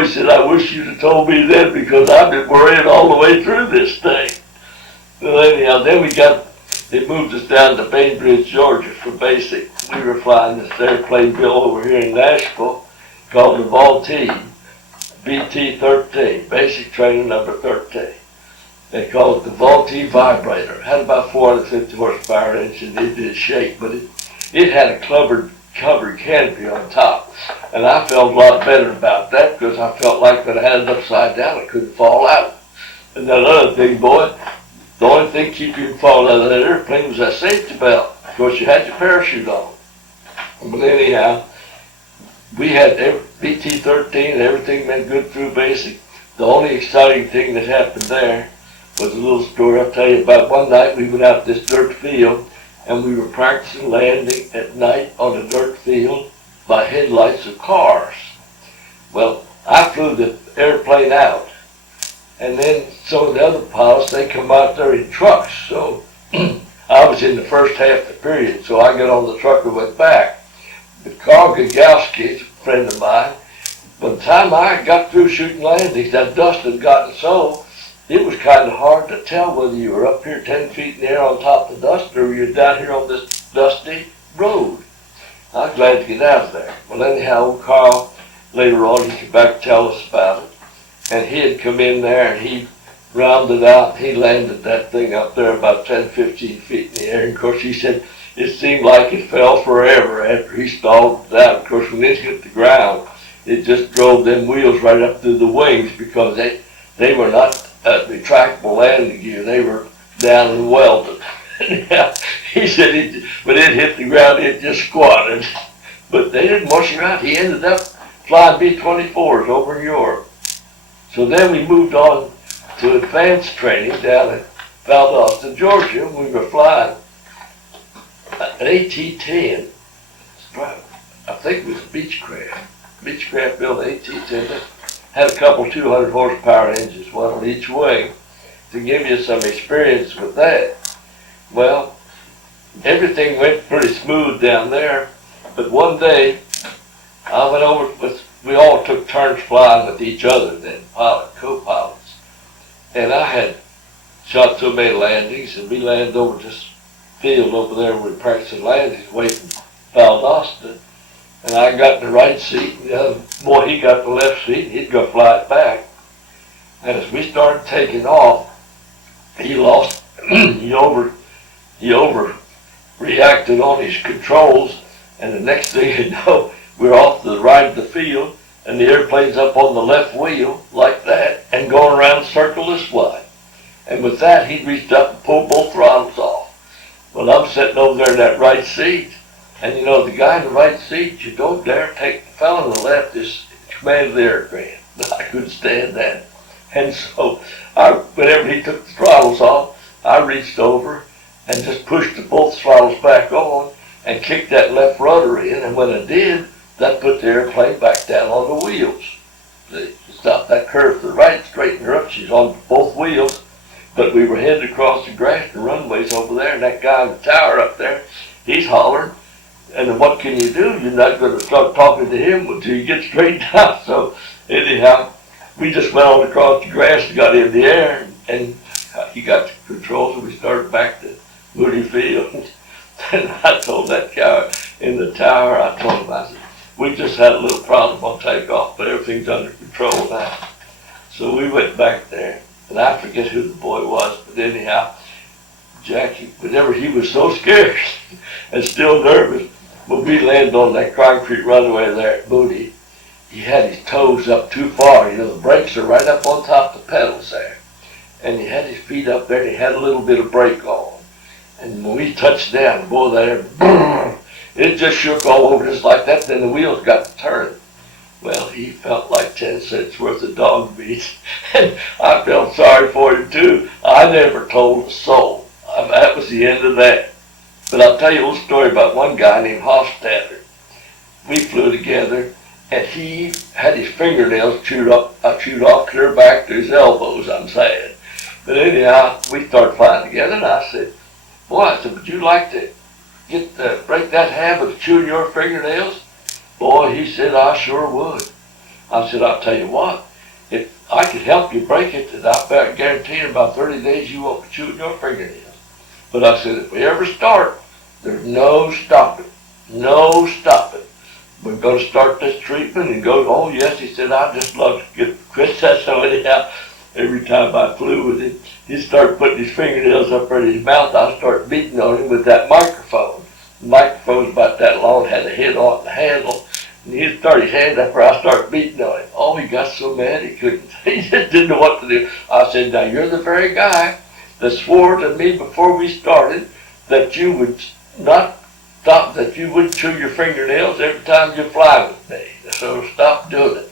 boy, he said, I wish you'd have told me then because I've been worrying all the way through this thing. Well, anyhow, then they moved us down to Bainbridge, Georgia for basic. We were flying this airplane built over here in Nashville called the Vultee, BT-13, basic training number 13. They called it the Vultee Vibrator. It had about 450 horsepower engine. It did shake, but it had a covered canopy on top. And I felt a lot better about that because I felt like when I had it upside down, it couldn't fall out. And that other thing, boy, the only thing keeping you from falling out of that airplane was that safety belt. Of course, you had your parachute on. But anyhow, we had BT-13 and everything went good through basic. The only exciting thing that happened there was a little story I'll tell you about. One night we went out this dirt field and we were practicing landing at night on a dirt field by headlights of cars. Well, I flew the airplane out, and then some of the other pilots, they come out there in trucks. So I was in the first half of the period, so I got on the truck and went back. But Carl Gagowski, a friend of mine, by the time I got through shooting landings, that dust had gotten so, it was kind of hard to tell whether you were up here 10 feet in the air on top of the dust or you were down here on this dusty road. I was glad to get out of there. Well, anyhow, Carl, later on, he came back to tell us about it. And he had come in there and he rounded out, he landed that thing up there about 10, 15 feet in the air. And of course, he said it seemed like it fell forever after he stalled it out. Of course, when it hit the ground, it just drove them wheels right up through the wings because they were not retractable landing gear. They were down and welded. Yeah, he said when it hit the ground, it just squatted. But they didn't wash him out. He ended up flying B-24s over in Europe. So then we moved on to advanced training down at Valdosta, Georgia. We were flying an AT-10. I think it was a Beechcraft. Beechcraft built an AT-10. Had a couple 200 horsepower engines, one on each wing, to give you some experience with that. Well, everything went pretty smooth down there, but one day I went over we all took turns flying with each other then, co-pilots. And I had shot so many landings, and we landed over this field over there where we were practicing landings away from Valdosta. And I got in the right seat, and the other boy, he got the left seat, and he'd go fly it back. And as we started taking off, he overreacted on his controls, and the next thing you know, we're off to the right of the field, and the airplane's up on the left wheel, like that, and going around a circle this way. And with that, he reached up and pulled both throttles off. Well, I'm sitting over there in that right seat, and you know, the guy in the right seat, you don't dare take the fellow on the left is command of the aircraft. I couldn't stand that. And so, whenever he took the throttles off, I reached over and just pushed both throttles back on and kicked that left rudder in, and when I did, that put the airplane back down on the wheels. It stopped that curve to the right, straightened her up. She's on both wheels, but we were headed across the grass and runways over there, and that guy in the tower up there, he's hollering. And what can you do? You're not going to start talking to him until you get straightened out. So anyhow, we just went on across the grass and got in the air, and he got the controls, and we started back to Moody Field. And I told that guy in the tower, I told him, I said, we just had a little problem on takeoff, but everything's under control now. So we went back there, and I forget who the boy was, but anyhow, Jackie, whenever he was so scared and still nervous, when we landed on that concrete runway there at Moody, he had his toes up too far. You know, the brakes are right up on top of the pedals there. And he had his feet up there, and he had a little bit of brake on. And when we touched down, boy, there, it just shook all over just like that, then the wheels got to turn. Well, he felt like 10 cents worth of dog meat, and I felt sorry for him too. I never told a soul. That was the end of that. But I'll tell you a little story about one guy named Hofstadter. We flew together, and he had his fingernails chewed off clear back to his elbows, I'm saying. But anyhow, we started flying together, and I said, boy, I said, would you like to break that habit of chewing your fingernails? Boy, he said, I sure would. I said, I'll tell you what, if I could help you break it, then I guarantee in about 30 days you won't be chewing your fingernails. But I said, if we ever start, there's no stopping. No stopping. We're going to start this treatment and go, oh yes, he said, I just love to get Chris. That's how anyhow, every time I flew with him, he'd start putting his fingernails up in his mouth. I'd start beating on him with that microphone. The microphone's about that long, had a head on the handle. And he'd start his hand up where I start beating on him. Oh, he got so mad he couldn't. He just didn't know what to do. I said, now you're the very guy that swore to me before we started that you would not stop, that you wouldn't chew your fingernails every time you fly with me. So stop doing it.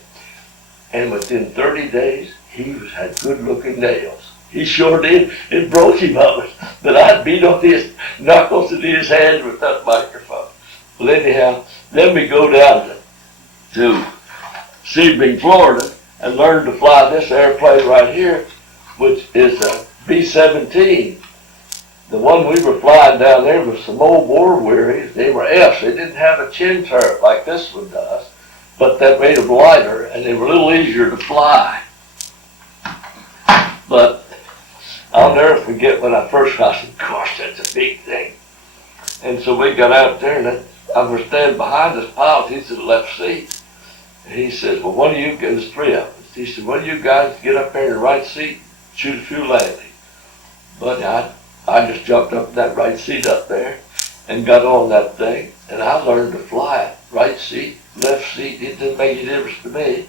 And within 30 days, he had good looking nails. He sure did. It broke him of it. But I'd beat on his knuckles and his hands with that microphone. Well, anyhow, then we go down to Sebring, Florida, and learn to fly this airplane right here, which is a B-17. The one we were flying down there was some old war wearies. They were Fs. They didn't have a chin turret like this one does, but that made them lighter, and they were a little easier to fly. But I'll never forget when I first got, I said, gosh, that's a big thing. And so we got out there, and I was standing behind this pilot. He's in the left seat. And he says, well, one of you, there's three of us. He said, one of you guys get up there in the right seat, shoot a few landings. But I just jumped up in that right seat up there and got on that thing, and I learned to fly it. Right seat, left seat, it didn't make any difference to me.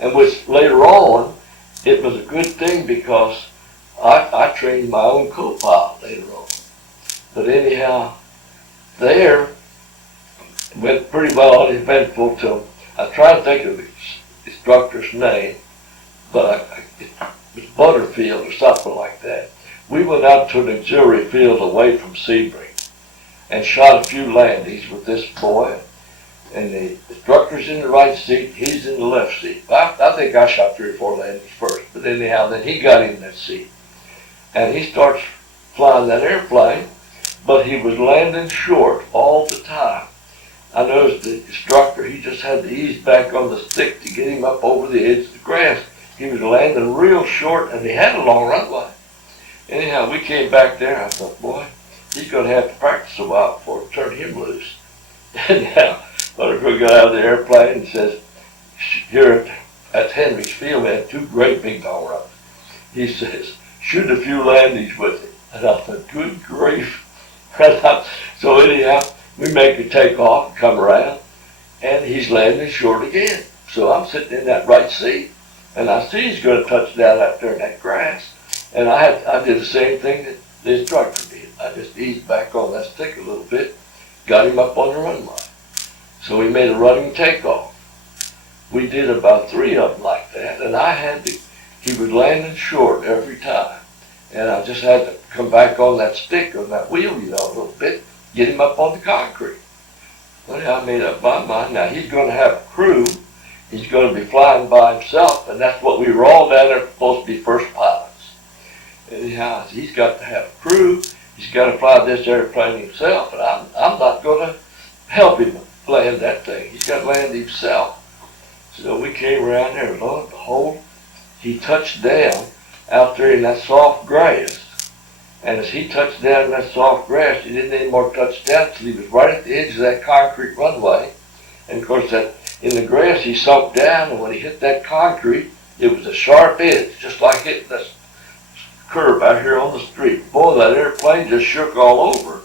And which later on, it was a good thing because I trained my own co-pilot later on. But anyhow, there went pretty well uneventful till I tried to think of the instructor's name, but it was Butterfield or something like that. We went out to an auxiliary field away from Sebring and shot a few landings with this boy. And the instructor's in the right seat, he's in the left seat. I think I shot 3 or 4 landings first, but anyhow, then he got in that seat. And he starts flying that airplane, but he was landing short all the time. I noticed the instructor, he just had to ease back on the stick to get him up over the edge of the grass. He was landing real short, and he had a long runway. Anyhow, we came back there, I thought, boy, he's going to have to practice a while before we turn him loose. Anyhow, Butterfield got out of the airplane and says, here at Henry's Field, we had 2 great big dog runs. He says, shoot a few landings with him. And I thought, good grief. So anyhow, we make a takeoff and come around, and he's landing short again. So I'm sitting in that right seat, and I see he's going to touch down out there in that grass. And I did the same thing that the instructor did. I just eased back on that stick a little bit, got him up on the runway. So we made a running takeoff. We did about 3 of them like that, and he was landing short every time. And I just had to come back on that stick, on that wheel, a little bit, get him up on the concrete. Well, I made up my mind. Now, he's going to have a crew. He's going to be flying by himself, and that's what we were all down there supposed to be first pilots. Anyhow, he's got to have a crew. He's got to fly this airplane himself, and I'm not going to help him land that thing. He's got to land himself. So we came around there, and lo and behold, he touched down out there in that soft grass. And as he touched down in that soft grass, he didn't any more touch down until he was right at the edge of that concrete runway. And of course, in the grass, he sunk down, and when he hit that concrete, it was a sharp edge, just like hitting this curve out here on the street. Boy, that airplane just shook all over.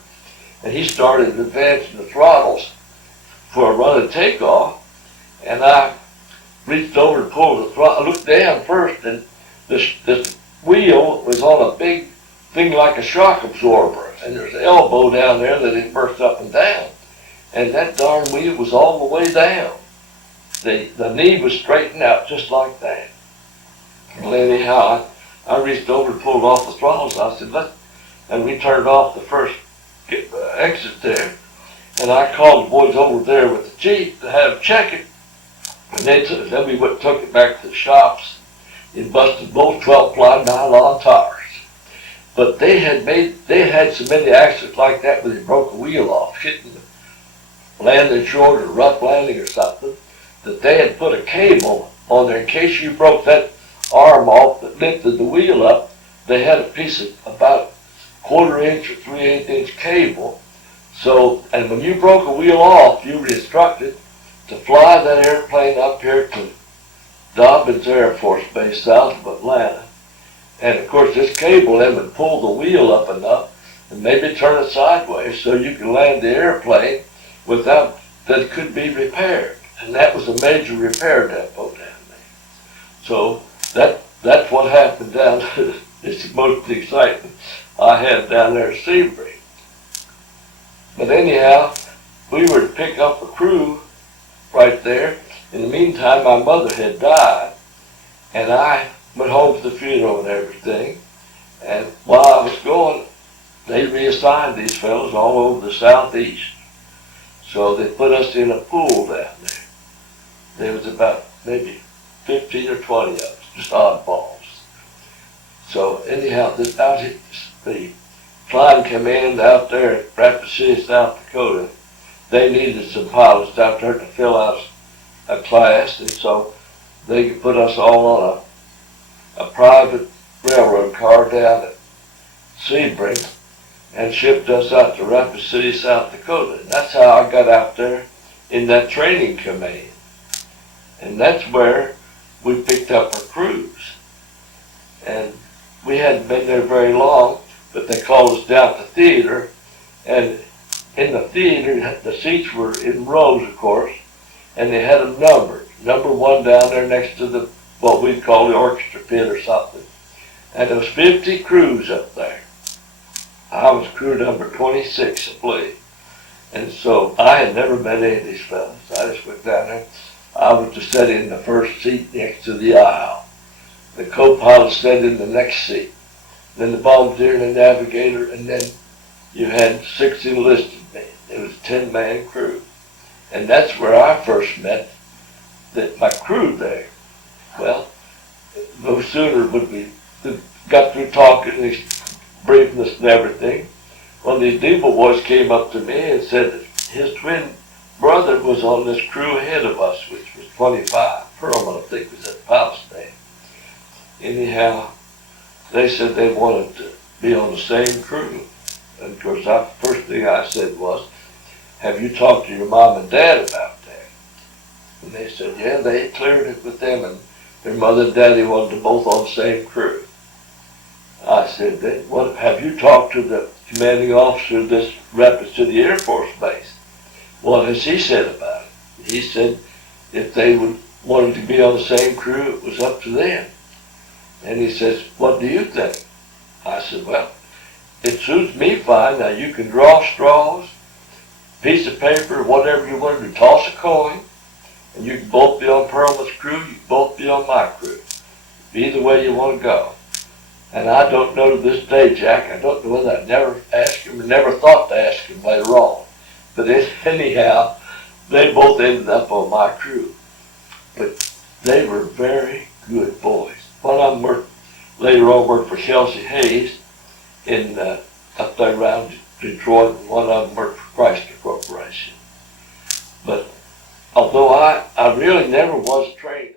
And he started advancing the throttles for a run and takeoff. And I reached over to pull the throttle. I looked down first, and this wheel was on a big thing like a shock absorber. And there's an elbow down there that it burst up and down. And that darn wheel was all the way down. The knee was straightened out just like that. Well, anyhow, I reached over and pulled off the throttles. I said, and we turned off the first exit there. And I called the boys over there with the Jeep to have them check it. And then we took it back to the shops. It busted both 12-ply nylon tires. But they had so many accidents like that where they broke a wheel off, hitting landing short or rough landing or something. that they had put a cable on there in case you broke that arm off that lifted the wheel up. They had a piece of about 1/4 inch or 3/8 inch cable. So, and when you broke a wheel off, you were instructed to fly that airplane up here to Dobbins Air Force Base south of Atlanta. And of course this cable then would pull the wheel up enough and maybe turn it sideways so you could land the airplane without that it could be repaired. And that was a major repair depot down there. So that's what happened down there. It's the most excitement I had down there at Sebring. But anyhow, we were to pick up a crew right there. In the meantime, my mother had died, and I went home to the funeral and everything. And while I was going, they reassigned these fellows all over the southeast. So they put us in a pool down there. There was about maybe 15 or 20 of us, just oddballs. So anyhow, the Flying Command out there at Rapid City, South Dakota, they needed some pilots out there to fill out a class, and so they could put us all on a private railroad car down at Sebring and shipped us out to Rapid City, South Dakota. And that's how I got out there in that training command. And that's where we picked up our crews. And we hadn't been there very long, but they called us down to theater, and in the theater, the seats were in rows, of course, and they had them numbered. Number 1 down there next to the, what we'd call the orchestra pit or something. And there was 50 crews up there. I was crew number 26, I believe. And so I had never met any of these fellas. I just went down there. I was to sit in the first seat next to the aisle. The co-pilot sat in the next seat. Then the bombardier and the navigator, and then you had 6 enlisted men. It was a 10-man crew. And that's where I first met my crew there. Well, no sooner would we got through talking and briefing us and everything, when these Debo boys came up to me and said that his twin brother was on this crew ahead of us, which was 25. Perlman, I think, was at Palestine. Anyhow, they said they wanted to be on the same crew. And of course, the first thing I said was, have you talked to your mom and dad about that? And they said, yeah, they cleared it with them, and their mother and daddy wanted them both on the same crew. I said, what, have you talked to the commanding officer of this Rapid City Air Force Base? What has he said about it? He said if they wanted to be on the same crew, it was up to them. And he says, what do you think? I said, well, it suits me fine. Now you can draw straws, piece of paper, whatever you want to do, toss a coin, and you can both be on Perlman's crew, you can both be on my crew. Either way you want to go. And I don't know to this day, Jack, I don't know whether I never asked him or never thought to ask him later on. But anyhow, they both ended up on my crew. But they were very good boys. One of them later on worked for Chelsea Hayes in up there around Detroit, and one of them worked for Chrysler Corporation. But although I really never was trained